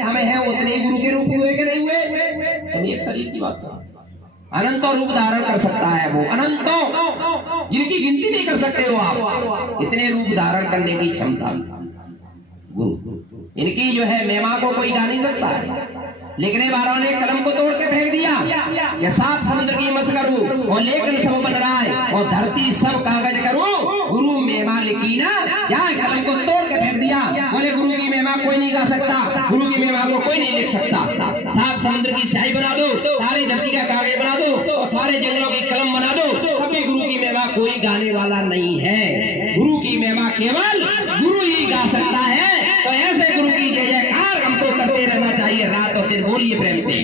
हमें है उतने गुरु के रूप हुए कि नहीं हुए? तुम एक शरीर की बात करो। अनंतों रूप धारण कर सकता है वो, अनंतों जिनकी गिनती नहीं कर सकते हो आप, इतने रूप धारण करने की क्षमता गुरु। इनकी जो है महिमा को कोई गा नहीं सकता है। लिखने वालों ने कलम को तोड़ के फेंक दिया कि 7 समुद्र की मस करूं और लेखन सब बन रहा है और धरती सब कागज करूं, गुरु महिमा लिखी ना, क्या कलम को तोड़ के फेंक दिया। बोले गुरु की महिमा कोई नहीं गा सकता, गुरु की महिमा को कोई नहीं लिख सकता। 7 समुद्र की स्याही बना दो, सारी धरती का कागज बना दो और सारे जंगलों की कलम बना दो, कभी गुरु की महिमा कोई गाने वाला नहीं है। गुरु की महिमा केवल गुरु ही गा सकता है। तो ऐसे गुरु की जय जयकार हमको करते रहना चाहिए रात और दिन। बोलिए प्रेम से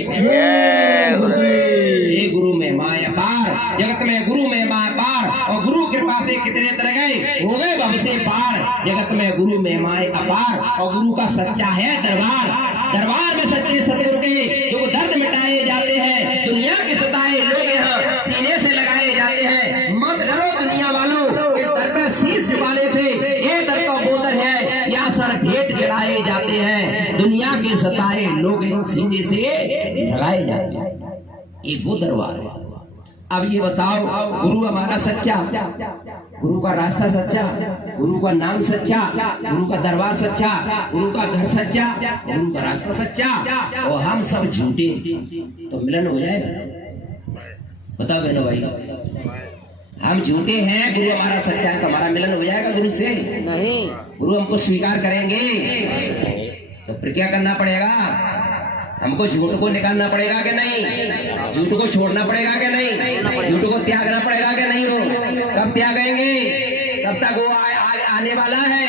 ये गुरु महिमा अपार, जगत में गुरु महिमा अपार और गुरु कृपा से कितने तरह गए हो गए भव से पार। जगत में गुरु महिमा अपार और गुरु का सच्चा है दरबार। दरबार में सच्चे सतगुरु के जो दर्द मिटाए जाते हैं, दुनिया के सताए लोग यहाँ सीने से लगाए जाते हैं। मत डरो दुनिया वालों, इस दर पर शीश झुकाने से ये दर का बोधर है या सर भेंट जलाए जाते हैं। दुनिया के सताए लोग सीने से लगाए जाते हैं, ये वो दरबार है। अब ये बताओ, गुरु हमारा सच्चा, गुरु का रास्ता सच्चा, गुरु का नाम सच्चा, गुरु का दरबार सच्चा, गुरु का घर सच्चा, गुरु का रास्ता सच्चा और हम सब झूठे, तो मिलन हो जाएगा? बताओ बहनों भाई, हम झूठे हैं, गुरु हमारा सच्चा है, तो हमारा मिलन हो जाएगा गुरु से? नहीं। गुरु हमको स्वीकार करेंगे तो फिर क्या करना पड़ेगा? हमको झूठ को निकालना पड़ेगा कि नहीं? झूठ को छोड़ना पड़ेगा कि नहीं? झूठ को त्यागना पड़ेगा कि नहीं? हो कब त्यागेंगे? कब तक वो आने वाला है?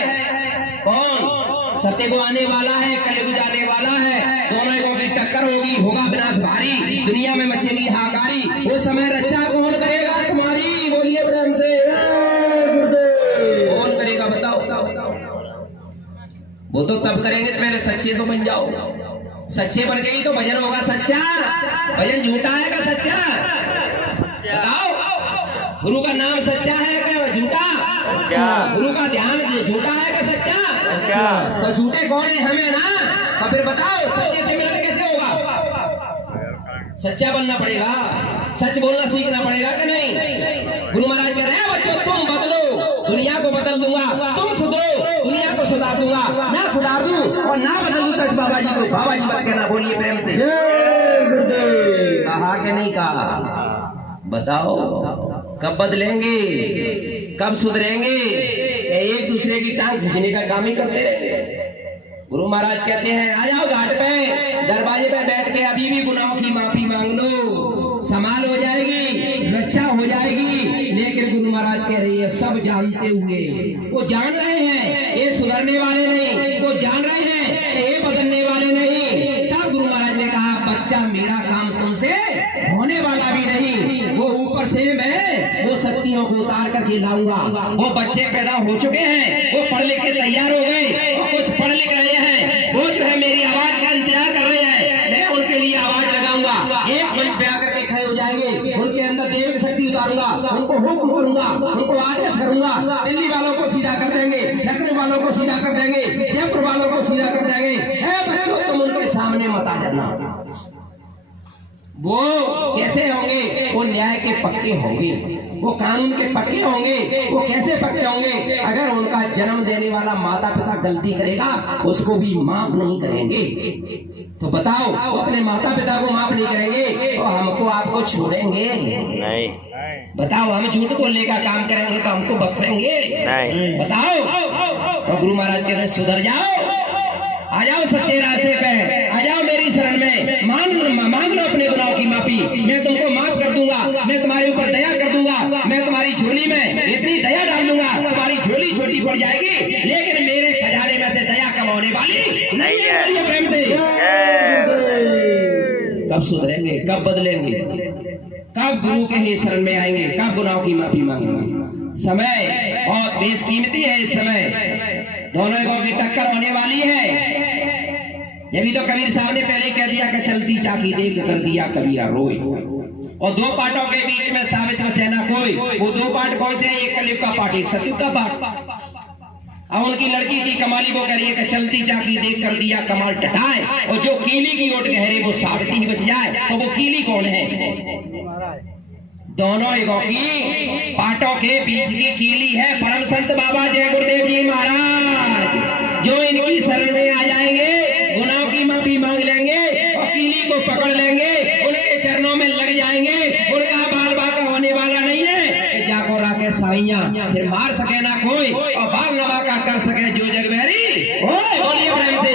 कौन? सत्य को आने वाला है, कलयुग जाने वाला है, दोनों की टक्कर होगी, होगा विनाश भारी, दुनिया में मचेगी हाहाकारी। वो समय रक्षा कौन करेगा तुम्हारी? बोलिए प्रेम से, कौन करेगा बताओ? वो तो तब करेंगे पहले सच्चे तो बन जाओ। सच्चे बन गई तो भजन होगा सच्चा। भजन झूठा है क्या सच्चा? बताओ, गुरु का नाम सच्चा है क्या झूठा? गुरु का ध्यान झूठा है क्या सच्चा? तो झूठे कौन है? हमें ना। तो फिर बताओ सच्चे से मिलन कैसे होगा? सच्चा बनना पड़ेगा, सच बोलना सीखना पड़ेगा कि नहीं? गुरु महाराज कह रहे हैं बच्चों, तुम बदलो दुनिया को बदल दूंगा, तुम सुधरो दुनिया को सुधार दूंगा। ना सुधार दूं और ना बदल दूं तो बाबा जी को बाबा जी मत कहना। बोलिए प्रेम से, कहा कि नहीं कहा? बताओ कब बदलेंगे, कब सुधरेंगे? एक दूसरे की टांग खींचने का काम ही करते रहेंगे। गुरु महाराज कहते हैं आ जाओ घाट पे, दरवाजे पे बैठ के अभी भी गुनाहों की माफी मांग लो, समाल हो जाएगी, रक्षा हो जाएगी। लेकिन गुरु महाराज कह रही है सब जानते हुए, वो जान रहे हैं ये सुधरने वाले नहीं, वो जान रहे हैं ये बदलने वाले नहीं। तब गुरु महाराज ने कहा बच्चा मेरा काम तुमसे होने वाला भी नहीं, वो ऊपर से मैं वो शक्तियों को उतार करके लाऊंगा। वो बच्चे पैदा हो चुके हैं, वो पढ़ लिख के तैयार हो गए, वो कुछ पढ़ लिख रहे हैं, वो जो है मेरी आवाज का इंतजार कर रहे हैं, मैं उनके लिए आवाज लगाऊंगा। एक मंच पे आकर के खड़े हो जाएंगे, उनके अंदर देव की शक्ति उतारूंगा, उनको हुक्म करूंगा, उनको आदेश करूंगा। दिल्ली वालों को सीधा कर देंगे, लखनऊ वालों को सीधा कर देंगे, जयपुर वालों को सीधा कर देंगे। बच्चों तुम उनके सामने मत आ जाना। वो कैसे होंगे? वो न्याय के पक्के होंगे, वो कानून के पक्के होंगे। वो कैसे पक्के होंगे? अगर उनका जन्म देने वाला माता पिता गलती करेगा उसको भी माफ नहीं करेंगे। तो बताओ, वो अपने माता पिता को माफ नहीं करेंगे तो हमको आपको छोड़ेंगे नहीं? बताओ, हम झूठ बोलने का काम करेंगे तो हमको बख्शेंगे नहीं? बताओ। तो गुरु महाराज कह रहे सुधर जाओ, आ जाओ सच्चे रास्ते पे, आ जाओ मेरी शरण में, मांग लो अपने गुनाहों की माफी, मैं तुमको माफ कर दूंगा, मैं तुम्हारे ऊपर दया कर दूंगा, मैं तुम्हारी झोली में इतनी दया डाल दूंगा तुम्हारी झोली छोटी पड़ जाएगी, लेकिन मेरे खजाने में से दया कमाने वाली नहीं है। प्रेम से कब सुधरेंगे, कब बदलेंगे, कब गुरु के ही शरण में आएंगे, कब गुनाहों की माफी मांगेंगे? समय बहुत बेकीमती है, इस समय दोनों की टक्कर होने वाली है। यही तो कबीर साहब ने पहले कह दिया कि चलती चाकी देख कर दिया कबीरा रोए। और दो पार्टों के बीच में साबित बचे ना कोई। वो दो पार्ट कौन से हैं? एक कलयुग का पार्ट, एक सतयुग का पार्ट। अब उनकी लड़की की कमाली वो करिए कि चलती चाकी देख कर दिया कमाल टटाए, और जो कीली की ओट गहरे वो साबती ही बच जाए। तो वो कीली कौन है? दोनों एगो की पाटों के बीच की कीली है परम संत बाबा जय गुरुदेव जी महाराज। जो इनकी शरण में आ जाएंगे, गुनाहों की माफी मांग लेंगे और कीली को पकड़ लेंगे, उनके चरणों में लग जाएंगे, उनका बाल बाका होने वाला नहीं है कि जाको राके साइया फिर मार सके ना कोई और बाल नवा का कर सके जो जगबैरी। बोलिए प्रेम से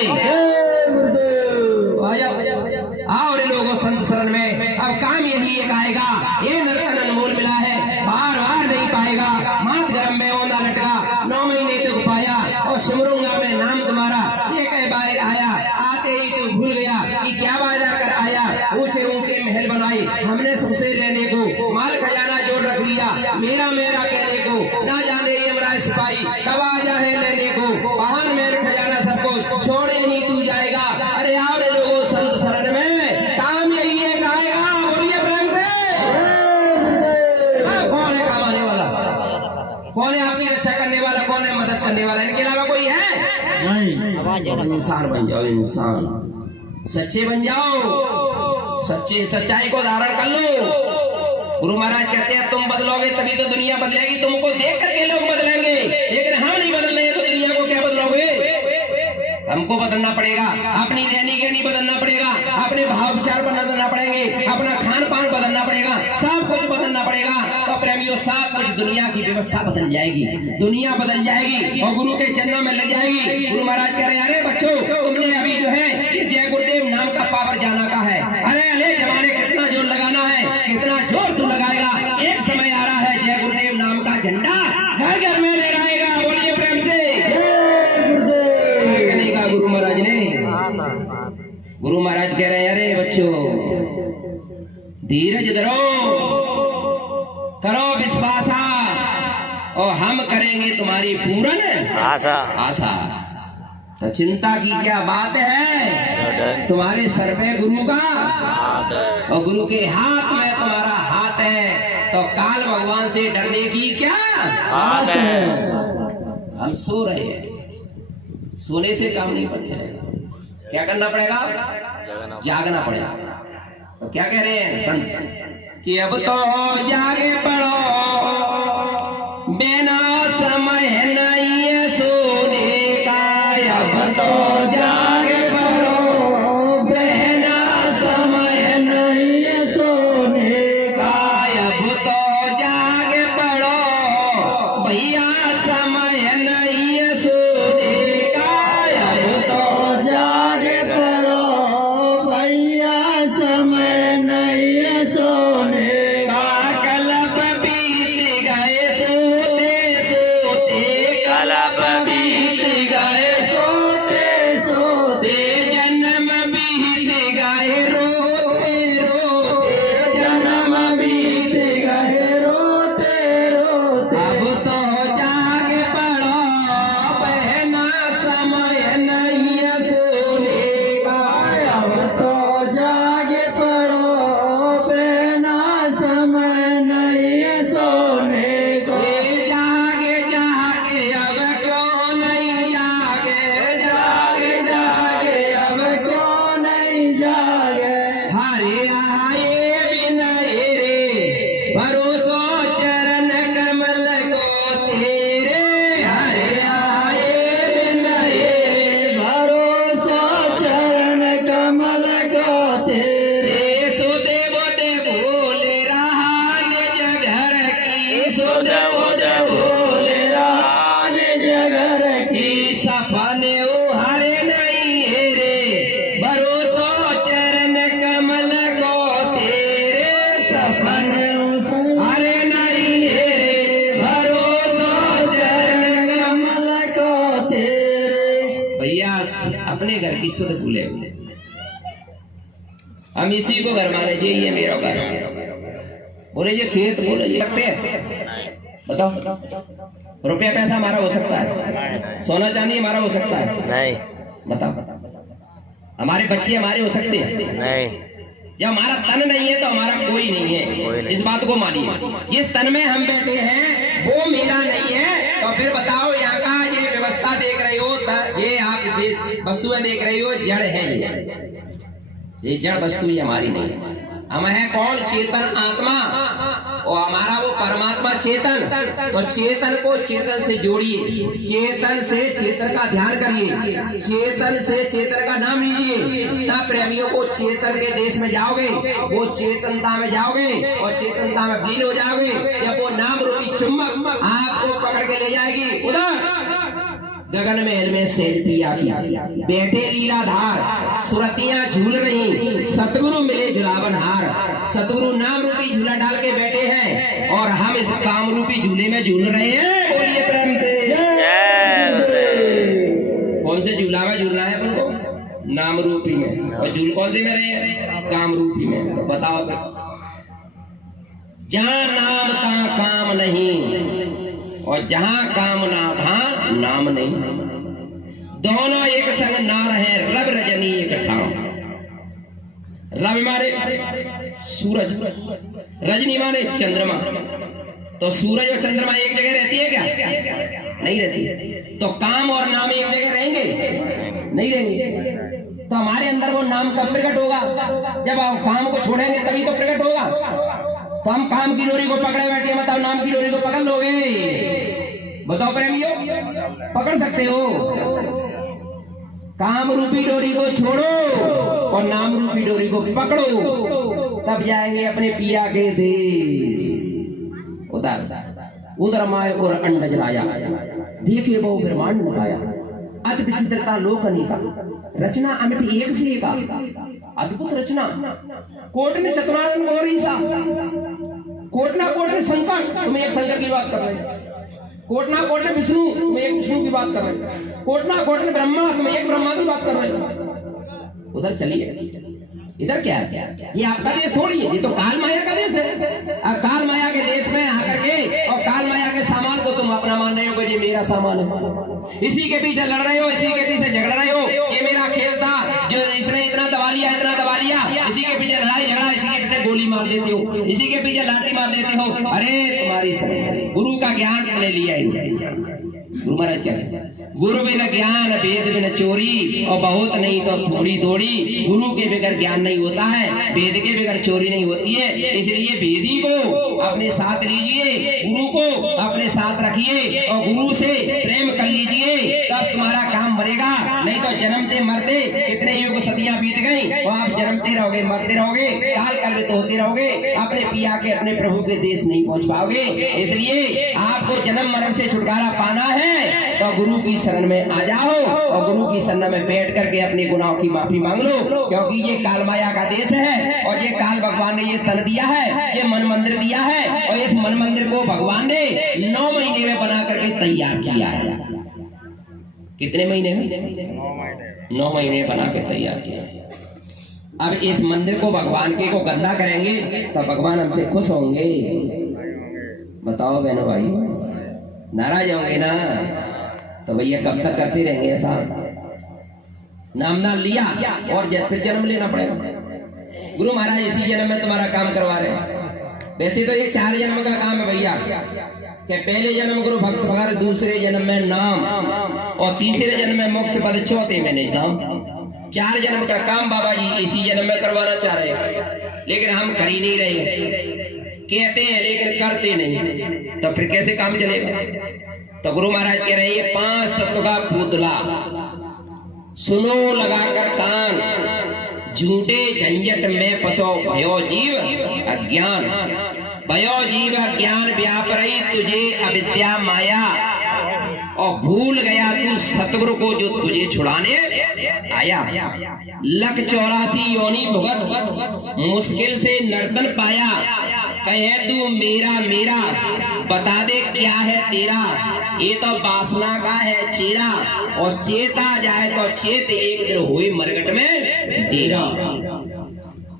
आओ रे लोगों संत शरण में। अब काम यही एक आएगा, ये नर्तन अनमोल मिला है, बार बार नहीं पाएगा। माथ गरम में ओंधा लटका 9 महीने तक पाया और सिमरूंगा मैं नाम तुम्हारा। ये कई बार आया, आते ही तो भूल गया कि क्या वादा कर आया। ऊंचे ऊंचे महल बनाए हमने सबसे रहने को, माल खजाना जोड़ रख लिया मेरा मेरा कहने को। ना जाने यमराज सिपाही कब आ जाए लेने को, वाहन मेरे खजाना सबको छोड़े नहीं तू जाएगा। अरे आओ रे लोगों संत शरण में, काम यही है आएगा। बोलिए प्रेम से कौन है काम आने वाला? कौन है आपकी रक्षा करने वाला? कौन है मदद करने वाला? इनके अलावा कोई है नहीं। इंसान बन जाओ, इंसान सच्चे बन जाओ, सच्चे सच्चाई को धारण कर लो। गुरु महाराज कहते हैं तुम बदलोगे तभी तो दुनिया बदलेगी। तुमको देख करके लोग बदलेंगे, लेकिन हम नहीं बदल रहे तो दुनिया को क्या बदलोगे? हमको बदलना पड़ेगा, अपनी रहनी कहनी बदलना पड़ेगा, अपने भाव विचार बदलना पड़ेंगे, अपना खान पान बदलना पड़ेगा, सब कुछ बदलना पड़ेगा। तो प्रेमियों सब कुछ दुनिया की व्यवस्था बदल जाएगी, दुनिया बदल जाएगी और गुरु के चरणों में लग जाएगी। गुरु महाराज कह रहे हैं अरे बच्चों तुमने अभी जो है इस जय गुरुदेव नाम का पावर जाना का है। अरे जमाने कितना जोर लगाना है, कितना जोर तू लगाएगा। एक समय आ रहा है जय गुरुदेव नाम का झंडा घर घर में लहराएगा। बोलिए प्रेम से गुरु महाराज ने। गुरु महाराज कह रहे हैं अरे बच्चों धीरज धरो, करो विश्वास और हम करेंगे तुम्हारी पूर्ण आशा। तो चिंता की क्या बात है? तुम्हारे सर पे गुरु का और गुरु के हाथ में तुम्हारा हाथ है, तो काल भगवान से डरने की क्या बात है? हम सो रहे हैं, सोने से काम नहीं बन जाएगा। क्या करना पड़ेगा? जागना पड़ेगा। तो क्या कह रहे हैं संत कि अब तो जागे पड़ो, बिना समय नहीं है सोने का। अब तो जागे पड़ो, बिना समय नहीं है सोने का। अब तो जागे पड़ो भैया, समय नहीं है सोने का। अब तो जागे पड़ो भैया, समय नहीं है सोने का। कलब बीत गए सोते सोते, कलब बीत गए सोते सोते, जन्म बीत गए रोते रोते, जन्म बीत गए रोते रोते। अब तो जागे पड़ो बहना, समय नहीं है सोने का। अब तो जागे पड़ो बहना, समय नहीं है सोने का। जागे जागे अब क्यों नहीं जागे, जागे जागे अब क्यों नहीं जागे। हरे आए बिन रे भरोसो चरण कमल को तेरे। हरे आए बिन रे भरोसो चरण कमल को तेरे। सुदेव देव बोले रहा निज घर की, सुदेव देव बोले रहा निज घर की। सपने हरे नहीं रे भरोसो चरण कमल को तेरे। सपने हरे नहीं रे भरोसो चरण कमल को तेरे। भैया अपने घर की सुध भूले, हम इसी को घर माने जी, ये मेरा घर। बोले ये खेत, बोले ये सकते हैं? बताओ रुपया पैसा हमारा हो सकता है, सोना चांदी हमारा हो सकता है? नहीं। बताओ हमारे बच्चे हमारे हो सकते हैं? नहीं। जब हमारा तन नहीं है तो हमारा कोई नहीं है, इस बात को मानिए। जिस तन में हम बैठे हैं वो मेरा नहीं है, तो फिर बताओ यहाँ का ये व्यवस्था वस्तुएं देख रही हो जड़ है, ये जड़ वस्तु ही हमारी नहीं है। हम है कौन? चेतन आत्मा, और हमारा वो परमात्मा चेतन। तो चेतन को चेतन से जोड़िए, चेतन से चेतन का ध्यान करिए, चेतन से चेतन का नाम लीजिए, तब प्रेमियों को चेतन के देश में जाओगे, वो चेतनता में जाओगे और चेतनता में विलीन हो जाओगे। जब वो नाम रूपी चुम्बक आपको पकड़ के ले जाएगी उधर गगन महल में सेल्फिया की बैठे लीलाधार, सुरतियां झूल रही, सतगुरु मिले झुलावन हार। सतगुरु नाम रूपी झूला डाल के बैठे हैं और हम इस काम रूपी झूले में झूल रहे हैं। बोलिए प्रेम से। कौन से झूला में झूलना है अपन को? नाम रूपी में। और झूल कौन से में रहे हैं? काम रूपी में। तो बताओ, जहां नाम का काम नहीं और जहां काम ना था नाम नहीं, दोनों एक संग ना रहे, रब रजनी एक ठाम। रब मारे सूरज, रजनी मारे चंद्रमा। तो सूरज और चंद्रमा एक जगह रहती है क्या? नहीं रहती। तो काम और नाम एक जगह रहेंगे? नहीं रहेंगे। तो हमारे अंदर वो नाम कब प्रकट होगा? जब आप काम को छोड़ेंगे तभी तो प्रकट होगा। तो हम काम की डोरी को पकड़े बैठे, बताओ नाम की डोरी को पकड़ लोगे? बताओ प्रेमियों, पकड़ सकते हो? काम रूपी डोरी को छोड़ो और नाम रूपी डोरी को पकड़ो, तब जाएंगे अपने पिया के देश। उधर माय और अंडज लाया, देखे वो ब्रह्मांड लगाया। अति विचित्रता लोक अनेका, रचना अमिट एक से एका, अद्भुत रचना। कोट ने चतुरानन और ईसा, कोटना कोट ने शंकर, तुम एक शंकर की बात कर रहे हो। कोटना कोट ने विष्णु, तुम एक विष्णु की बात कर रहे हो। कोटना कोट ने ब्रह्मा, तुम एक ब्रह्मा की बात कर रहे हो। उधर चलिए, इधर क्या है? ये आपका देश थोड़ी है, ये तो काल माया का देश है। अब काल माया के देश में आकर के और काल माया के सामान को तुम अपना मान रहे हो कि ये मेरा सामान है। इसी के पीछे लड़ रहे हो, इसी के पीछे झगड़ रहे हो। ये मेरा खेल था, जो इसने इतना दबा लिया, इतना दबा लिया। इसी के पीछे लड़ाई झगड़ा, इसी के पीछे गोली मार देते हो, इसी के पीछे लाठी मार देते हो। अरे तुम्हारी गुरु का ज्ञान तुमने लिया ही। गुरु महाराज क्या है? गुरु बिना ज्ञान वेद बिना चोरी, और बहुत नहीं तो थोड़ी थोड़ी। गुरु के बगैर ज्ञान नहीं होता है, वेद के बगैर चोरी नहीं होती है। इसलिए वेदी को अपने साथ लीजिए, गुरु को अपने साथ रखिए और गुरु से प्रेम कर लीजिए, तब तुम्हारा काम मरेगा। नहीं तो जन्मते मरते कितने युग सदियां बीत गई और आप जन्मते रहोगे, मरते रहोगे, काल कल्पित होते रहोगे, अपने पिया के अपने प्रभु के देश नहीं पहुंच पाओगे। इसलिए आपको जन्म मरण से छुटकारा पाना है तो गुरु की शरण में आ जाओ और गुरु की शरण में बैठ करके अपने गुनाहों की माफी मांग लो, क्योंकि ये काल माया का देश है और ये काल भगवान ने ये तन दिया है, ये मन मंदिर दिया है और इस मन मंदिर को भगवान ने 9 महीने में बना करके तैयार किया है। कितने महीने में? 9 महीने बना के तैयार किया है। अब इस मंदिर को भगवान के को गंदा करेंगे तो भगवान हमसे खुश होंगे? बताओ बहनों भाई, नाराज होंगे ना? तो भैया कब तक करते रहेंगे ऐसा? नाम ना लिया और फिर जन्म लेना पड़ेगा। गुरु महाराज इसी जन्म में तुम्हारा काम करवा रहे हैं। वैसे तो ये 4 जन्म का काम है भैया, कि पहले जन्म गुरु भक्त भगर, दूसरे जन्म में नाम और तीसरे जन्म में मुक्त पद, चौथे में निजाम। 4 जन्म का काम बाबा जी इसी जन्म में करवाना चाह रहे हैं, लेकिन हम कर ही नहीं रहे। कहते हैं लेकिन करते नहीं, तो फिर कैसे काम चलेगा? तो गुरु महाराज कह रहे हैं 5 तत्व का पुतला, सुनो लगाकर कान, झूठे झंझट में फंसो भयो जीव अज्ञान। भयो जीव अज्ञान व्याप रही तुझे अविद्या माया, और भूल गया तू सतगुरु को जो तुझे छुड़ाने आया। 184 योनि भुगत मुश्किल से नर्तन पाया, कहे तू मेरा मेरा बता दे क्या है तेरा। ये तो वासना का है चेरा, और चेता जाए तो चेत एक दिन हुई मरगट में डेरा।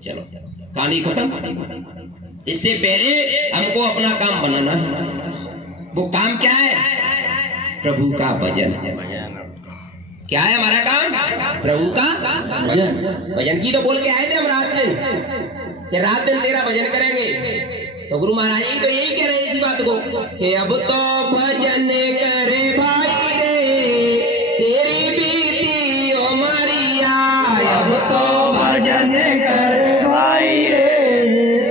चलो कहानी खत्म। इससे पहले हमको अपना काम बनाना है। वो काम क्या है? प्रभु का भजन। क्या है हमारा काम? प्रभु का भजन। भजन की तो बोल के आए थे हम रात दिन, कि रात दिन तेरा भजन करेंगे। तो गुरु महाराज जी तो यही कह रहे हैं इसी बात को, कि अब तो भजन करे भाई रे, तेरी बीती ओ भजन कर भाई रे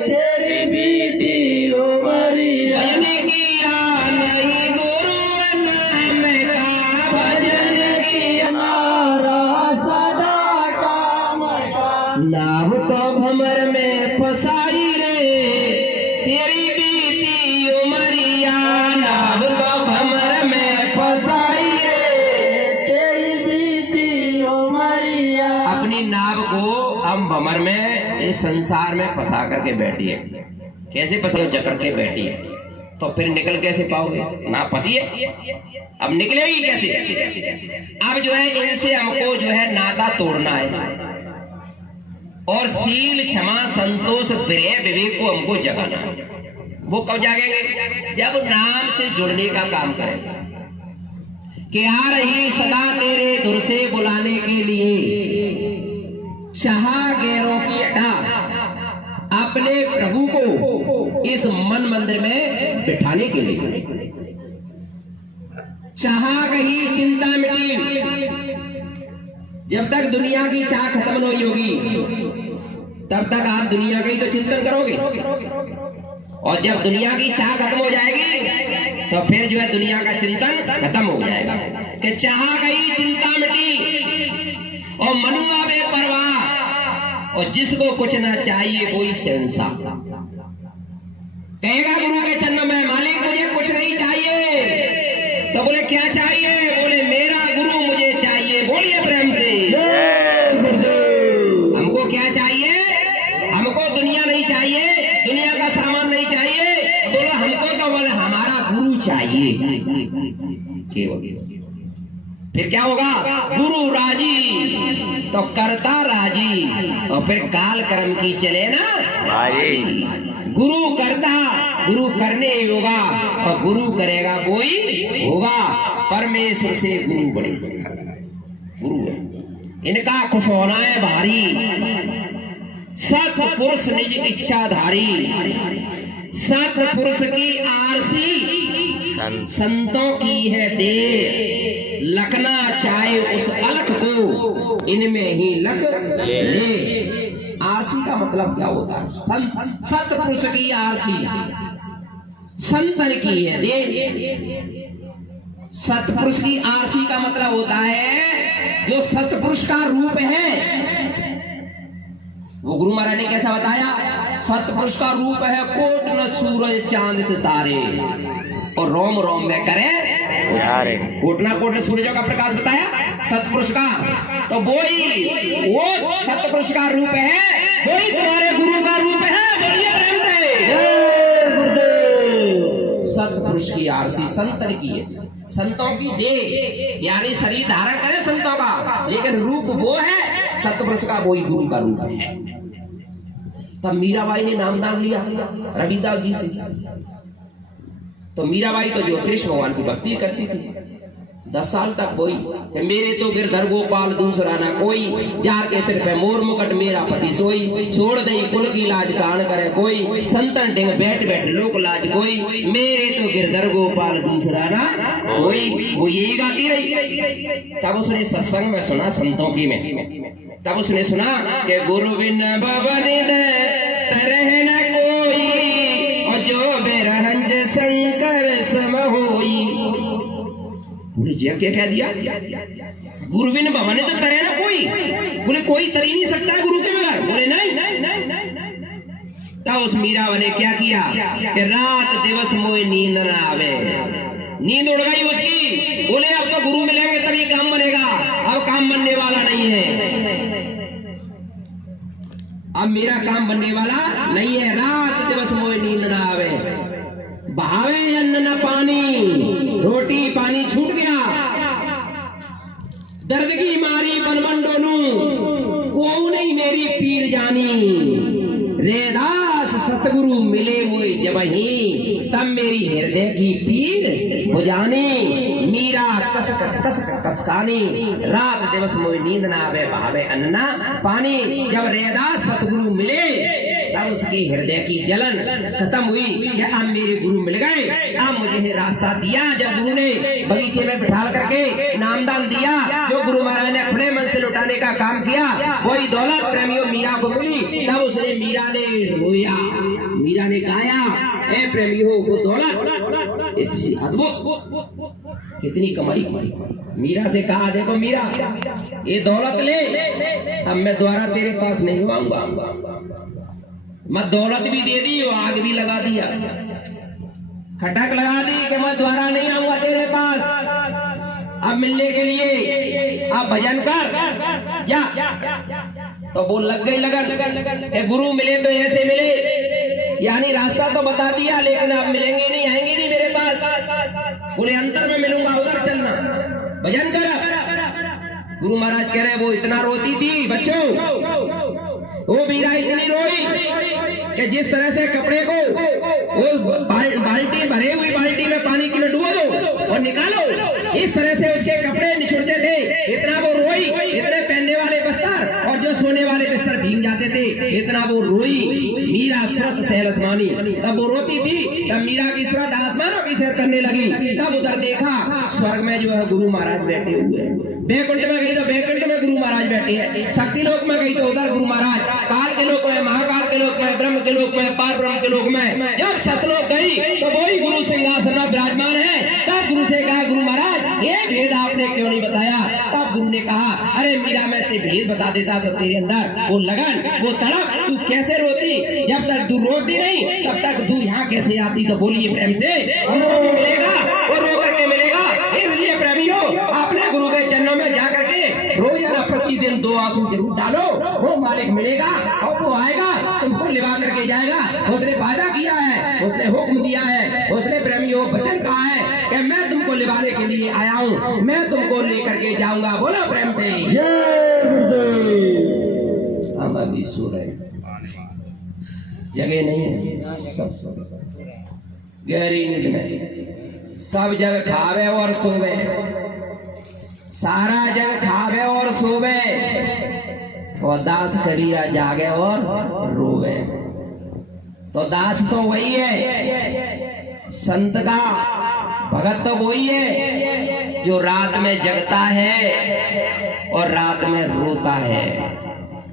तेरी बीती उमरिया। भजन किया नहीं गुरु नाम का, भजन किया हमारा सदा काम का। नाम तो भमर में फसाई रे तेरी बीती उमरिया, नाम तो भमर में फसाई रे तेरी बीती उमरिया। अपनी नाव को हम भमर में इस संसार में फंसा करके बैठी है। कैसे फंसे? जकड़ के बैठी है, तो फिर निकल कैसे पाओगे? ना फंसी है, अब निकलेगी कैसे? अब जो है इनसे हमको जो है नाता तोड़ना है और शील क्षमा संतोष विरह विवेक को हमको जगाना है। वो कब जागेंगे? जब नाम से जुड़ने का काम करेंगे कि आ रही सदा तेरे धुर से बुलाने के लिए, शाह गैरों की अड्डा अपने प्रभु को इस मन मंदिर में बिठाने के लिए। चाह कही चिंता मिटी, जब तक दुनिया की चाह खत्म नहीं होगी तब तक आप दुनिया का ही तो चिंतन करोगे, और जब दुनिया की चाह खत्म हो जाएगी तो फिर जो है दुनिया का चिंतन खत्म हो जाएगा। कि चाह गई चिंता मिटी और मनुआ बेपरवाह, और जिसको कुछ ना चाहिए वही शहंशाह। कहेगा गुरु के चरणों में, मालिक मुझे कुछ नहीं चाहिए, तो बोले क्या चाहिए? बोले मेरा गुरु मुझे चाहिए। बोलिए प्रेम से, हमको क्या चाहिए? हमको दुनिया नहीं चाहिए, दुनिया का सामान नहीं चाहिए। बोलो हमको तो बोले हमारा गुरु चाहिए। फिर क्या होगा? गुरु राजी तो करता राजी, और फिर काल कर्म की चले ना भाई। गुरु करता, गुरु करने होगा, और गुरु करेगा कोई होगा। परमेश्वर से गुरु बड़े गुरु है, इनका खुश होना है भारी। सतपुरुष निज इच्छाधारी, सतपुरुष की आरसी संतों की है देर। लखना चाहे उस अलख को, इनमें ही लख ले। आरसी का मतलब क्या होता है? संत, सतपुरुष की आरसी संतन की है देर। सतपुरुष की आरसी का मतलब होता है जो सतपुरुष का रूप है। वो गुरु महाराज ने कैसा बताया? सतपुरुष का रूप है कोट न सूरज चांद सितारे, और रोम रोम में करे कोटना कोट सूरजों का प्रकाश बताया सतपुरुष का। तो वो सतपुरुष का रूप है, वही तुम्हारे गुरु का रूप है। बोलिए प्रेम से। सतपुरुष की आरसी संतन की है, संतों की देह यानी शरीर धारण करे संतों का, लेकिन रूप वो है सतपुरुष का, वही गुरु का रूप है। तब मीराबाई ने नामदान लिया रविदास जी से। तो मीराबाई तो जो कृष्ण भगवान की भक्ति करती थी, 10 साल तक वही मेरे तो गिरधर गोपाल दूसरा ना कोई, जार के सिर पे मोर मुकट मेरा पति सोई, छोड़ दई कुल की लाज कान करे कोई, संतन ढिंग बैठ बैठ लोक लाज कोई, मेरे तो गिरधर गोपाल दूसरा ना कोई। वो यही गाती रही। तब उसने सत्संग में सुना संतों की में, तब उसने सुना कि गुरु बिन भवन तरह न कोई, और जो बेरहंज शंकर सम होई। बोले जी क्या कह दिया? गुरु बिन भवन तो तरे ना कोई। बोले कोई तर ही नहीं सकता गुरु के बगैर। बोले नहीं। तब उस मीरा ने क्या किया कि रात दिवस मोए नींद न आवे, नींद उड़ गई उसकी। बोले अब तो गुरु मिलेंगे तब ये काम बनेगा, अब काम बनने वाला नहीं है, अब मेरा काम बनने वाला नहीं है। रात दिवस मोए नींद न आवे, बहावे अन्न न पानी, रोटी पानी छूट गया, दर्द की मारी बनबन डोलू, को नहीं मेरी पीर जानी। रेदास सतगुरु मिले मोए जबही, तब मेरी हृदय की पीर बुझानी। मीरा कसक कसक कसकानी, रात दिवस मोए नींद ना आवे, बहावे अन्ना पानी। जब रेदास सतगुरु मिले तब उसकी हृदय की जलन खत्म हुई कि अब मेरे गुरु मिल गए, अब मुझे रास्ता दिया। जब गुरु ने बगीचे में बिठा करके नामदान दिया, जो गुरु महाराज ने अपने मन से लुटा लुटाने का काम किया, वही दौलत प्रेमियों मीरा को मिली। तब उसने मीरा ने रोया, मीरा ने गाया, ए प्रेमियों वो दौलत इस अद्भुत कितनी कमाई। मीरा से कहा, देखो मीरा ये दौलत ले, अब मैं दोबारा तेरे पास नहीं आऊंगा। मैं दौलत भी दे दी और आग भी लगा दिया, खटक लगा दी कि मैं दोबारा नहीं आऊंगा तेरे पास। अब मिलने के लिए अब भजन कर जा। तो वो लग गई लगन, गुरु मिले तो ऐसे मिले, यानी रास्ता तो बता दिया लेकिन अब मिलेंगे नहीं, आएंगे नहीं मेरे पास। बोले अंतर में मिलूंगा, उधर चलना, भजन कर। गुरु महाराज कह रहे वो इतना रोती थी बच्चों, वो मीरा इतनी रोई कि जिस तरह से कपड़े को वो बाल्टी भरे हुई बाल्टी में पानी की में डुबो दो और निकालो, इस तरह से उसके कपड़े निचुड़ते थे। इतना वो रोई, इतने पहनने वाले बस्तर और जो सोने वाले बिस्तर भीग जाते थे, इतना वो रोई। मीरा सुरत सहल आसमानी, तब वो रोती थी, तब मीरा की सुरत आसमानों की सैर करने लगी। तब उधर देखा स्वर्ग में जो है गुरु महाराज बैठे हुए, बैकुंठ में गई तो बैकुंठ में गुरु महाराज बैठे हैं, शक्ति लोक में गई तो उधर गुरु महाराज, काल के लोक में, महाकाल के लोक में, ब्रह्म के लोक में, पार ब्रह्म के लोक में। जब सतलोक गई तो वही गुरु सिंहासन में विराजमान है। तब गुरु से कहा, गुरु महाराज ये भेद आपने क्यों नहीं बताया? तब गुरु ने कहा, अरे मीरा मैं ते भेद बता देता तो तेरे अंदर वो लगन, वो तड़प, तू कैसे रोती? जब तक तू रोती नहीं तब तक तू यहाँ कैसे आती? तो बोलिए प्रेम से, हमको भी मिलेगा और रो करके मिलेगा। इसलिए प्रेमियों अपने गुरु के चरणों में जा करके रोजाना प्रतिदिन 2 आंसू जरूर डालो, वो मालिक मिलेगा और वो आएगा तुमको लिवा करके जाएगा। उसने वादा किया है, उसने हुक्म दिया है, उसने प्रेमियों वचन कहा है कि मैं तुमको लिवाने के लिए आया हूँ, मैं तुमको लेकर के जाऊंगा। बोलो प्रेम से जय गुरुदेव। हम अभी सो रहे, जगह नहीं है, सब गहरी नींद में, सब जग खावे और सोवे, सारा जग खावे और सोवे, और दास करिया जागे और रोवे। तो दास तो वही है, संत का भगत तो वही है जो रात में जगता है और रात में रोता है,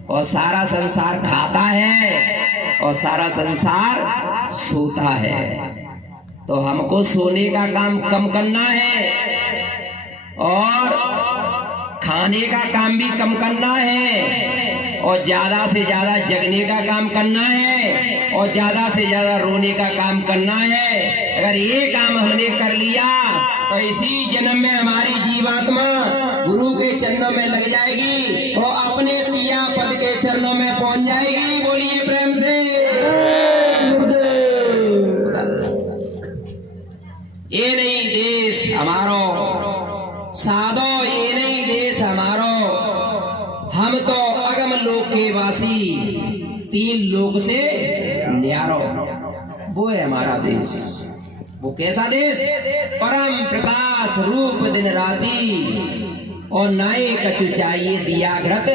और सारा संसार खाता है और सारा संसार सोता है। तो हमको सोने का काम कम करना है और खाने का काम भी कम करना है, और ज्यादा से ज्यादा जगने का काम करना है, और ज्यादा से ज्यादा रोने का काम करना है। अगर ये काम हमने कर लिया तो इसी जन्म में हमारी जीवात्मा गुरु के चरणों में लग जाएगी और अपने पिया पद के चरणों में पहुंच जाएगी। बोलिए प्रेम से। ये नहीं देश हमारो साधो, ये नहीं देश हमारो, हम तो अगम लोक के वासी, 3 लोक से न्यारो। वो है हमारा देश। वो कैसा देश? परम प्रकाश रूप दिन राती, और नाए कछु चाहिए दिया घृत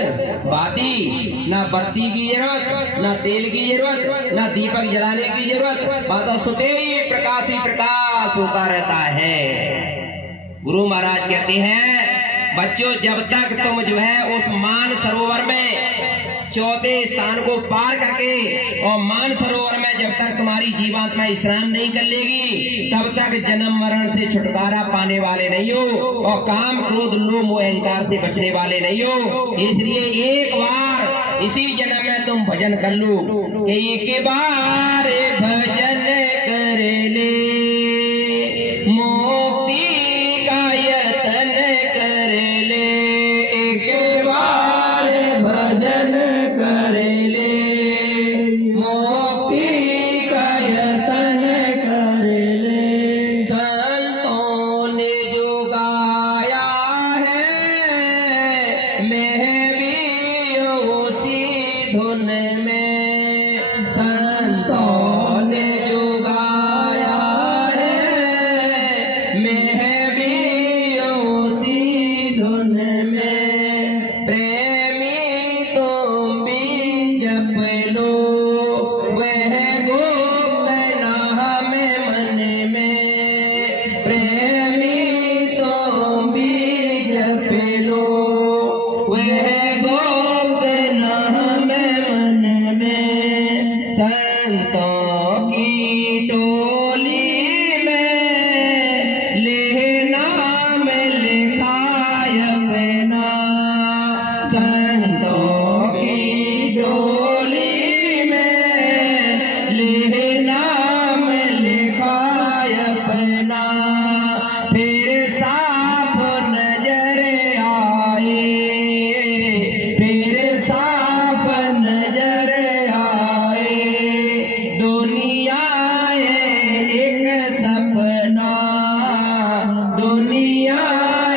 बाती, ना बत्ती की जरूरत, ना तेल की जरूरत, ना दीपक जलाने की जरूरत, बात सुते ही प्रकाश ही प्रकाश होता रहता है। गुरु महाराज कहते हैं, बच्चों जब तक तुम जो है उस मान सरोवर में 4थे स्थान को पार करके और मान सरोवर में जब तक तुम्हारी जीवात्मा स्नान नहीं कर लेगी, तब तक जन्म मरण से छुटकारा पाने वाले नहीं हो और काम क्रोध लोभ मोह अहंकार से बचने वाले नहीं हो। इसलिए एक बार इसी जन्म में तुम भजन कर लो कि एक बार भजन कर ले, Where संतों की टोली में लेना में लिखाय अपना, संतों की टोली में लेना में लिखाय अपना। फिर साफ नजर आए, फिर साफ नजर आए, दुनिया है एक सपना, दुनिया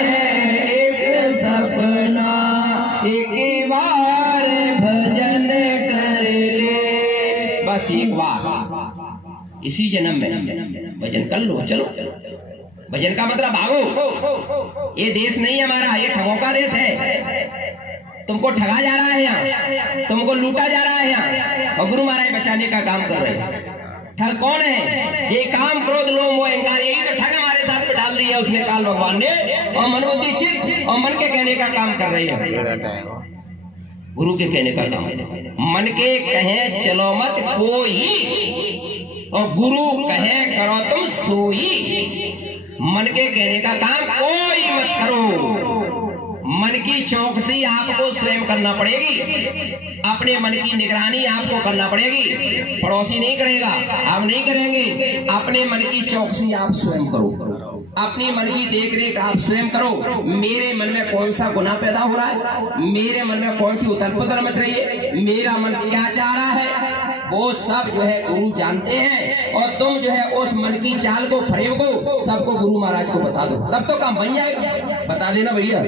है एक सपना, एक बार भजन कर ले, बस एक बार इसी जन्म में भजन कर लो। चलो, भजन का मतलब भागो, ये देश नहीं हमारा, ये ठगों का देश है। तुमको ठगा जा रहा है यहाँ, तुमको लूटा जा रहा है यहाँ, और गुरु महाराज बचाने का काम कर रहे हैं। ठग कौन है? ये काम क्रोध लोभ मोह अहंकार, यही तो ठग हमारे साथ में डाल दिया उसने काल भगवान ने, और मन बुद्धि चित्त और मन के कहने का काम कर रही है। गुरु के कहने का काम, मन के कहे चलो मत कोई, और गुरु कहे करो तुम सोई। मन के कहने का काम कोई मत करो, मन की चौकसी आपको स्वयं करना पड़ेगी, अपने मन की निगरानी आपको करना पड़ेगी। पड़ोसी नहीं करेगा, आप नहीं करेंगे, अपने मन की चौकसी आप स्वयं करो, अपनी मन की देख रेख आप स्वयं करो। मेरे मन में कौन सा गुनाह पैदा हो रहा है, मेरे मन में कौन सी उथल पुथल मच रही है, मेरा मन क्या चाह रहा है, वो सब जो है गुरु जानते हैं। और तुम जो है उस मन की चाल को, फ्रेम को सबको गुरु महाराज को बता दो, तब तो काम बन जाएगा। बता देना भैया,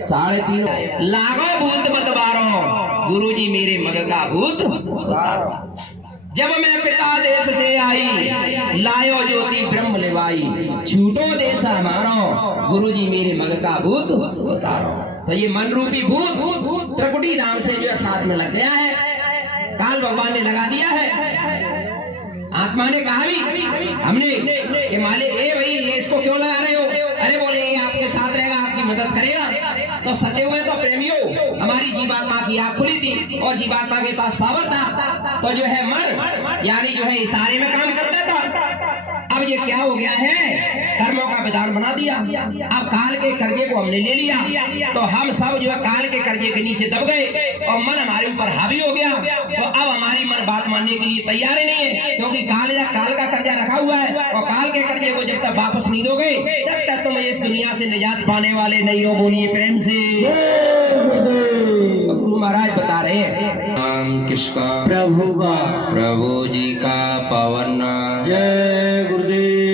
3.5 लागो भूत मत बारो, गुरु जी मेरे मग का भूत उतारो। जब मैं पिता देश से आई, लायो ज्योति ब्रह्म लिवाई, छूटो देश हमारो, गुरु जी मेरे मग का भूत उतारो। तो ये मन रूपी भूत त्रिकुटी नाम से जो है साथ में लग गया है, काल भगवान ने लगा दिया है। आत्मा ने कहा भी हमने कि मालिक ए भाई ये इसको क्यों लगा रहे हो, अरे बोले ये आपके साथ रहेगा, आपकी मदद करेगा। तो सते हुए तो प्रेमियों, हमारी जीवात्मा की आँख खुली थी और जीवात्मा के पास पावर था, तो जो है मन यानी जो है इशारे में काम करता था। अब ये क्या हो गया है, कर्मों का विधान बना दिया। अब काल के कर्जे को हमने ले लिया, तो हम सब जो है काल के कर्जे के नीचे दब गए और मन हमारे ऊपर हावी हो गया। तो अब हमारी मन बात मानने के लिए तैयार ही नहीं है, क्योंकि काल का कर्जा रखा हुआ है, और काल के कर्जे को जब तक वापस नहीं दोगे तब तक तुम इस दुनिया से निजात पाने वाले नहीं हो। बोलिए प्रेम से। गुरु महाराज बता रहे हैं, नाम किसका? प्रभु का। प्रभु जी का पावन नाम। जय गुरुदेव।